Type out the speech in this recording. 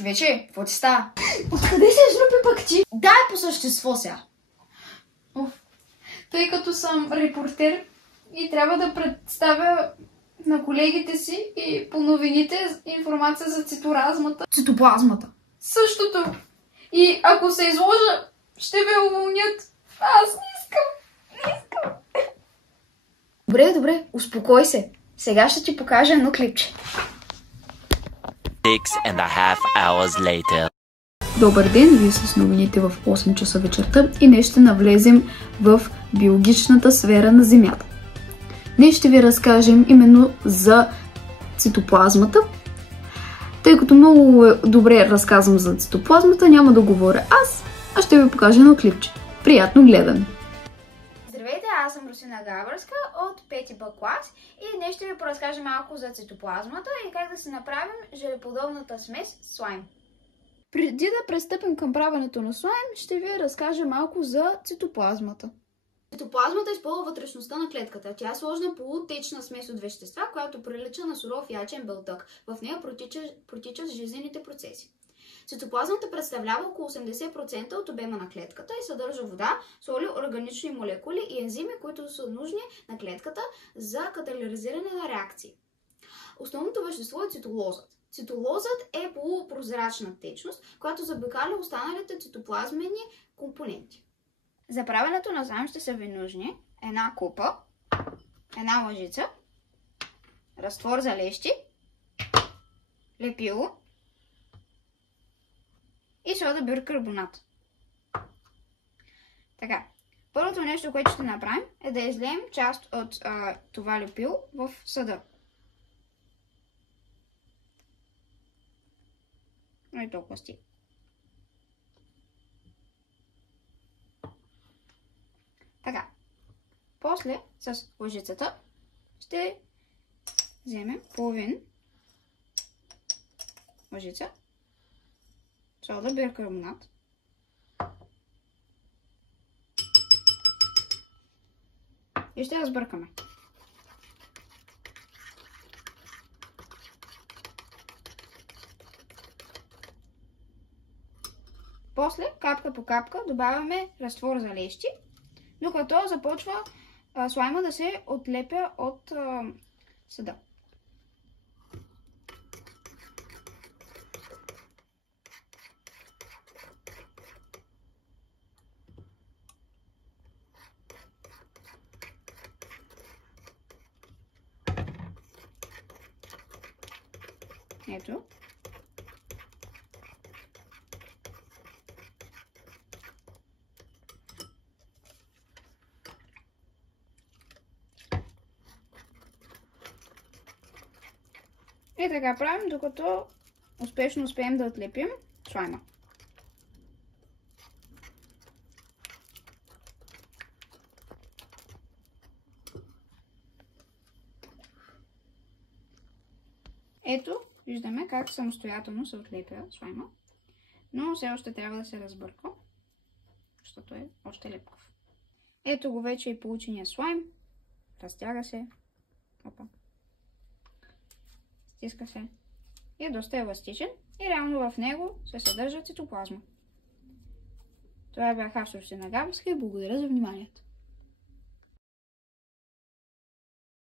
Вече, какво ти става? Откъде се жлюпи пък ти? Дай по същество сега. Тъй като съм репортер и трябва да представя на колегите си и по новините информация за циторазмата. Цитоплазмата. Същото. И ако се изложа, ще ме уволнят. Аз не искам. Добре, успокой се. Сега ще ти покажа едно клипче. 6.5 hours later. Добър ден, вие с новините в 8 часа вечерта и днес ще навлезем в биологичната сфера на Земята. Днес ще ви разкажем именно за цитоплазмата. Тъй като много добре разказвам за цитоплазмата, няма да говоря аз, а ще ви покажа едно клипче. Приятно гледане! Здравейте, аз съм Русина Габърска от 5 Б клас и днес ще ви поразкажа малко за цитоплазмата и как да си направим желеподобната смес слайм. Преди да пристъпим към правенето на слайм, ще ви разкажа малко за цитоплазмата. Цитоплазмата изпълва вътрешността на клетката. Тя е сложна полутечна смес от вещества, която прилича на суров ячен белтък. В нея протичат жизнените процеси. Цитоплазмата представлява около 80% от обема на клетката и съдържа вода, соли, органични молекули и ензими, които са нужни на клетката за катализиране на реакции. Основното вещество е цитолозът. Цитолозът е полупрозрачна течност, която заобикаля останалите цитоплазмени компоненти. За правенето на слайм ще са ви нужни една купа, една лъжица, разтвор за лещи, лепило и сода бикарбонат. Така, първото нещо, което ще направим е да излеем част от това лепило в съда. И толкова стига. Така, после с лъжицата ще вземем половин лъжица сода бикарбонат, и ще разбъркаме. После, капка по капка, добавяме разтвор за лещи, докато започва слайма да се отлепя от съда. Ето. И така правим, докато успешно успеем да отлепим слайма. Ето, виждаме как самостоятелно се отлепя слайма, но все още трябва да се разбърка, защото е още лепкав. Ето го вече и получения слайм. Разтяга се. Опа. Стиска се. И е доста еластичен и реално в него се съдържа цитоплазма. Това бях аз, Русина Габърска, и благодаря за вниманието.